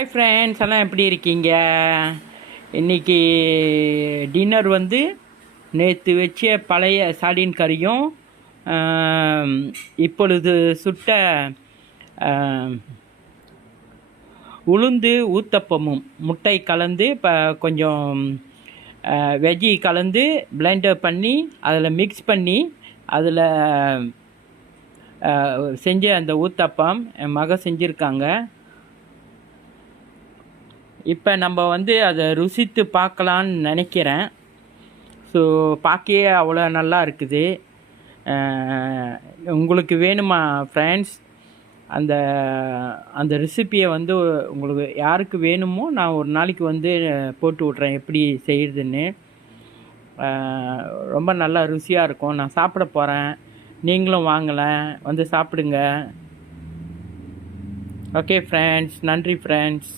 Hi friends, எல்லாம் எப்படி இருக்கீங்க? இன்றைக்கி டின்னர் வந்து நேற்று வச்ச பழைய சாடின் கறியும் இப்பொழுது சுட்ட உளுந்து ஊத்தப்பமும் முட்டை கலந்து இப்போ கொஞ்சம் வெஜ்ஜி கலந்து பிளெண்டர் பண்ணி அதில் மிக்ஸ் பண்ணி அதில் செஞ்ச அந்த ஊத்தப்பம் என் மக செஞ்சுருக்காங்க. இப்போ நம்ம வந்து அதை ருசித்து பார்க்கலான்னு நினைக்கிறேன். ஸோ பார்க்கவே அவ்வளோ நல்லா இருக்குது. உங்களுக்கு வேணுமா ஃப்ரெண்ட்ஸ்? அந்த அந்த ரெசிப்பியை வந்து உங்களுக்கு யாருக்கு வேணுமோ நான் ஒரு நாளைக்கு வந்து போட்டு விட்றேன் எப்படி செய்கிறதுன்னு. ரொம்ப நல்லா ருசியாக இருக்கும். நான் சாப்பிட போகிறேன், நீங்களும் வாங்கலேன் வந்து சாப்பிடுங்க. ஓகே ஃப்ரெண்ட்ஸ், நன்றி ஃப்ரெண்ட்ஸ்.